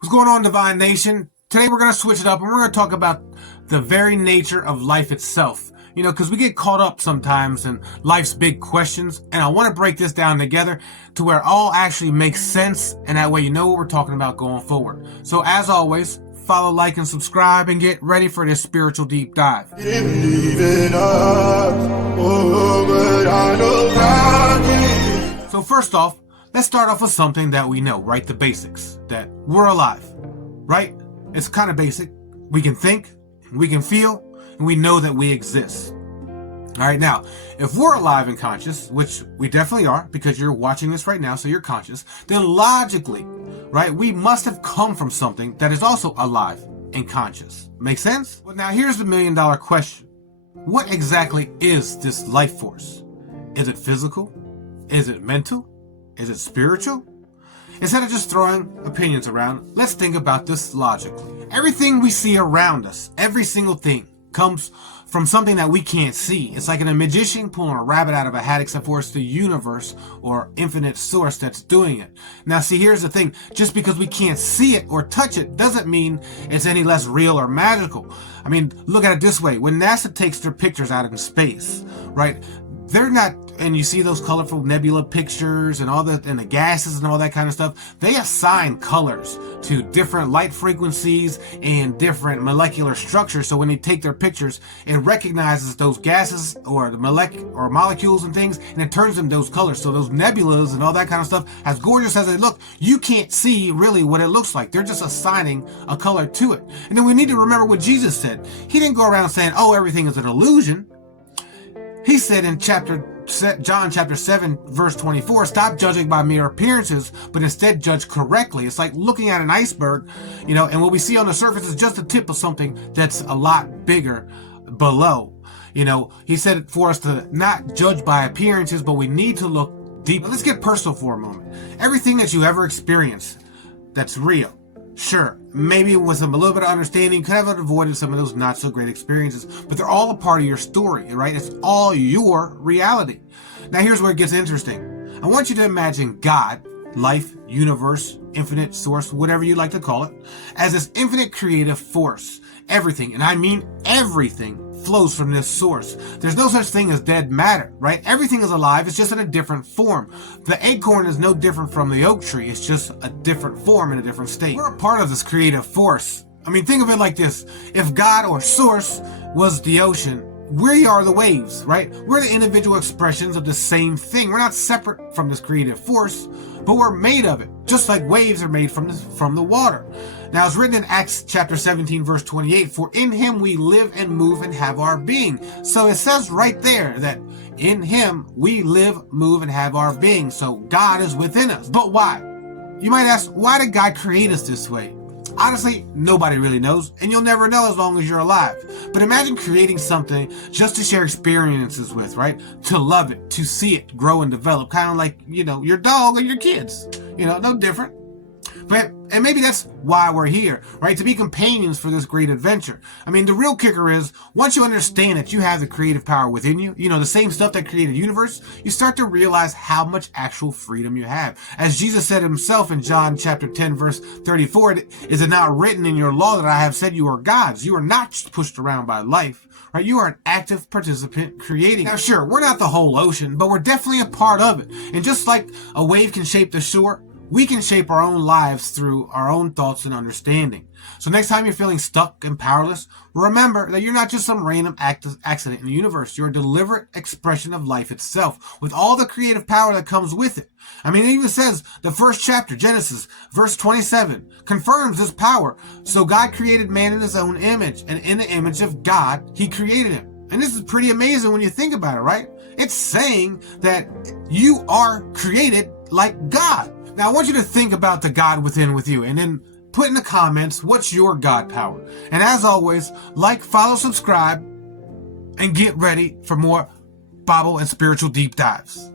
What's going on, Divine Nation? Today we're going to switch it up and we're going to talk about the very nature of life itself. You know, because we get caught up sometimes in life's big questions, and I want to break this down together to where it all actually makes sense, and that way you know what we're talking about going forward. So as always, follow, like, and subscribe, and get ready for this spiritual deep dive. So first off, let's start off with something that we know, right? The basics. That we're alive, right? It's kind of basic. We can think, we can feel, and we know that we exist. All right, now, if we're alive and conscious, which we definitely are, because you're watching this right now, so you're conscious, then logically, right, we must have come from something that is also alive and conscious. Make sense? Well, now here's the million-dollar question. What exactly is this life force? Is it physical? Is it mental? Is it spiritual? Instead of just throwing opinions around, let's think about this logically. Everything we see around us, every single thing, comes from something that we can't see. It's like a magician pulling a rabbit out of a hat, except for it's the universe or infinite source that's doing it. Now see, here's the thing. Just because we can't see it or touch it doesn't mean it's any less real or magical. I mean, look at it this way. When NASA takes their pictures out in space, right, they're not, and you see those colorful nebula pictures and all that, and the gases and all that kind of stuff, they assign colors to different light frequencies and different molecular structures. So when they take their pictures, it recognizes those gases or the molecules and things, and it turns them those colors. So those nebulas and all that kind of stuff, as gorgeous as they look, you can't see really what it looks like. They're just assigning a color to it. And then we need to remember what Jesus said. He didn't go around saying, oh, everything is an illusion. He said in John chapter 7, verse 24, stop judging by mere appearances, but instead judge correctly. It's like looking at an iceberg, you know, and what we see on the surface is just the tip of something that's a lot bigger below. You know, he said for us to not judge by appearances, but we need to look deep. Let's get personal for a moment. Everything that you ever experienced that's real, sure, maybe with a little bit of understanding, could have avoided some of those not so great experiences, but they're all a part of your story, right? It's all your reality. Now here's where it gets interesting. I want you to imagine God, life, universe, infinite source, whatever you like to call it, as this infinite creative force. Everything, and I mean everything, flows from this source. There's no such thing as dead matter, right? Everything is alive, it's just in a different form. The acorn is no different from the oak tree, it's just a different form in a different state. We're a part of this creative force. I mean, think of it like this. If God or source was the ocean, we are the waves, right? We're the individual expressions of the same thing. We're not separate from this creative force, but we're made of it, just like waves are made from the water. Now, it's written in Acts chapter 17, verse 28, for in him we live and move and have our being. So it says right there that in him we live, move, and have our being. So God is within us. But why? You might ask, why did God create us this way? Honestly, nobody really knows, and you'll never know as long as you're alive. But imagine creating something just to share experiences with, right? To love it, to see it grow and develop, kind of like, you know, your dog or your kids. You know, no different. And maybe that's why we're here, right? To be companions for this great adventure. I mean, the real kicker is, once you understand that you have the creative power within you, you know, the same stuff that created the universe, you start to realize how much actual freedom you have. As Jesus said himself in John chapter 10, verse 34, is it not written in your law that I have said you are gods? You are not pushed around by life, right? You are an active participant creating. Now, sure, we're not the whole ocean, but we're definitely a part of it. And just like a wave can shape the shore, we can shape our own lives through our own thoughts and understanding. So next time you're feeling stuck and powerless, remember that you're not just some random accident in the universe. You're a deliberate expression of life itself, with all the creative power that comes with it. I mean, it even says, the first chapter, Genesis, verse 27, confirms this power. So God created man in his own image, and in the image of God, he created him. And this is pretty amazing when you think about it, right? It's saying that you are created like God. Now, I want you to think about the God within with you, and then put in the comments, what's your God power? And as always, like, follow, subscribe, and get ready for more Bible and spiritual deep dives.